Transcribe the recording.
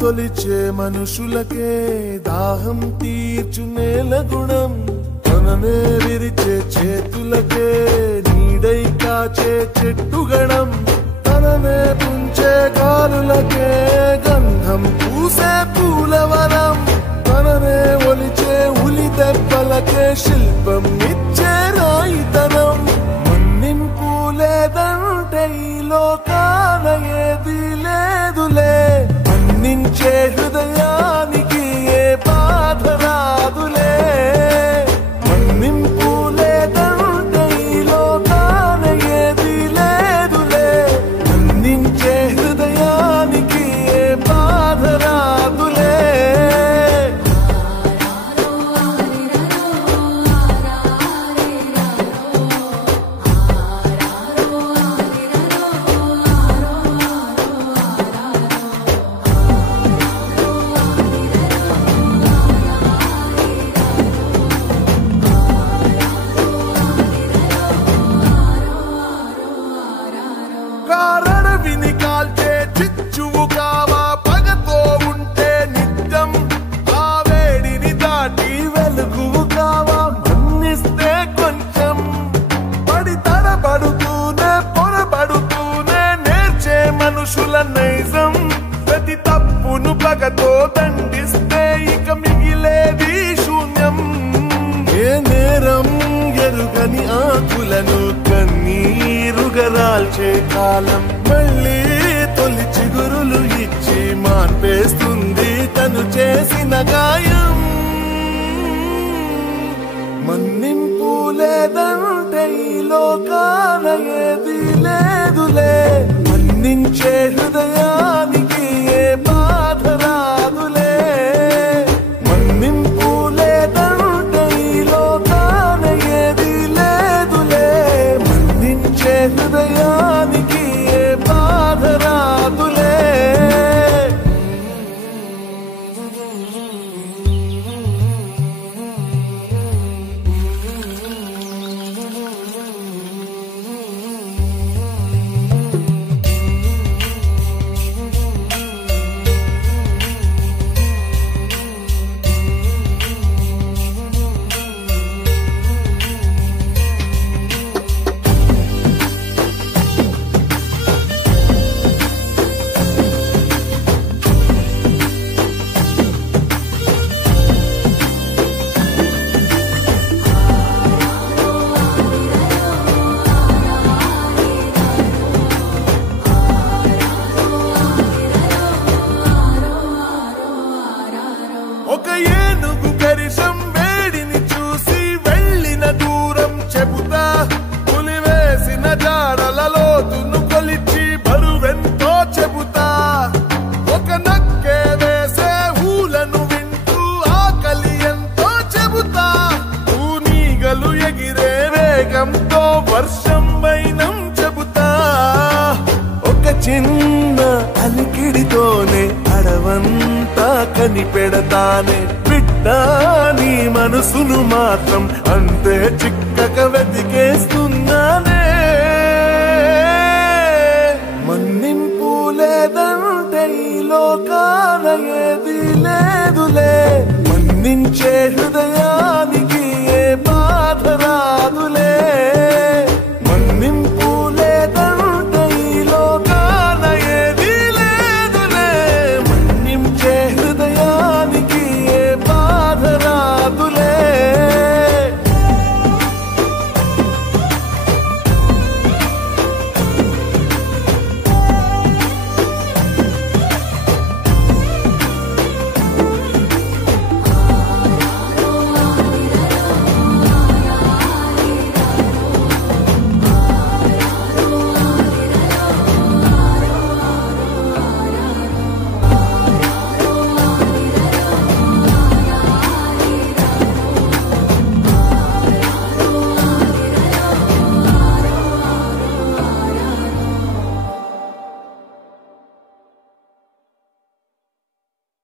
తొలిచే మనుషులకే దాహం తీర్చు నేల గుణం తననే విరిచే చేతులకే నీడై కాచే చెట్టుగణం తననే పుంచే గాలులకే గంధం పూసే పూలవనం తననే ఒలిచే ఉలి దెబ్బలకే శిల్పం ఇచ్చే రాయితనం మన్నింపు లేదంటే ఈ లోకాన ఏది లేదులే మన్నించే హృదయానికి ఏ బాధ రాదులే మన్నింపు లేదంటే ఈ లోకాన ఏది లేదులే మన్నించే హృదయానికి ఏ బాధ రాదులే కారణవిని కాల్చే చిచ్చువు కావా పగతో ఉంటే నిత్యం ఆ వేడిని దాటి వెలుగువు కావా మన్నిస్తే కొంచెం పడి తడబడుతూనే పొరబడుతూనే నేర్చే మనుషుల నైజం ప్రతి తప్పును పగతో దండిస్తే ఇక మిగిలేది శూన్యం ఏ నేరం ఎరుగని ఆకులను కన్నీరుగరాల్చే కాలం మళ్ళీ తొలి చిగురులు ఇచ్చి మాన్పేస్తుంది తను చేసిన గాయం మన్నింపు లేదంటే ఈ లోకాన ఏది లేదులే మన్నించే హృదయానికి ఏ బాధ రాదులే మన్నింపు లేదంటే ఈ లోకాన ఏది లేదులే మన్నించే హృదయానికి ఏ బాధ రాదులే ఒక ఏనుగు గరిషం వేడిని చూసి వెళ్ళిన దూరం చెబుతా పులి వేసిన జాడల లోతును కొలిచి బరువెంతో చెబుతా ఒక నక్కే వేసే ఊలను వింటూ ఆకలి ఎంతో చెబుతా ఊనీగలు ఎగిరే వేగంతో వర్షం వైనం చెబుతా ఒక చిన్న అలికిడితోనే అడవంతా కనిపెడతానే బిడ్డ నీ మనసును మాత్రం అంతే చిక్కగా వెతికేస్తున్నానే మన్నింపు లేదంటే ఈ లోకాన ఏది లేదులే మన్నించే హృదయ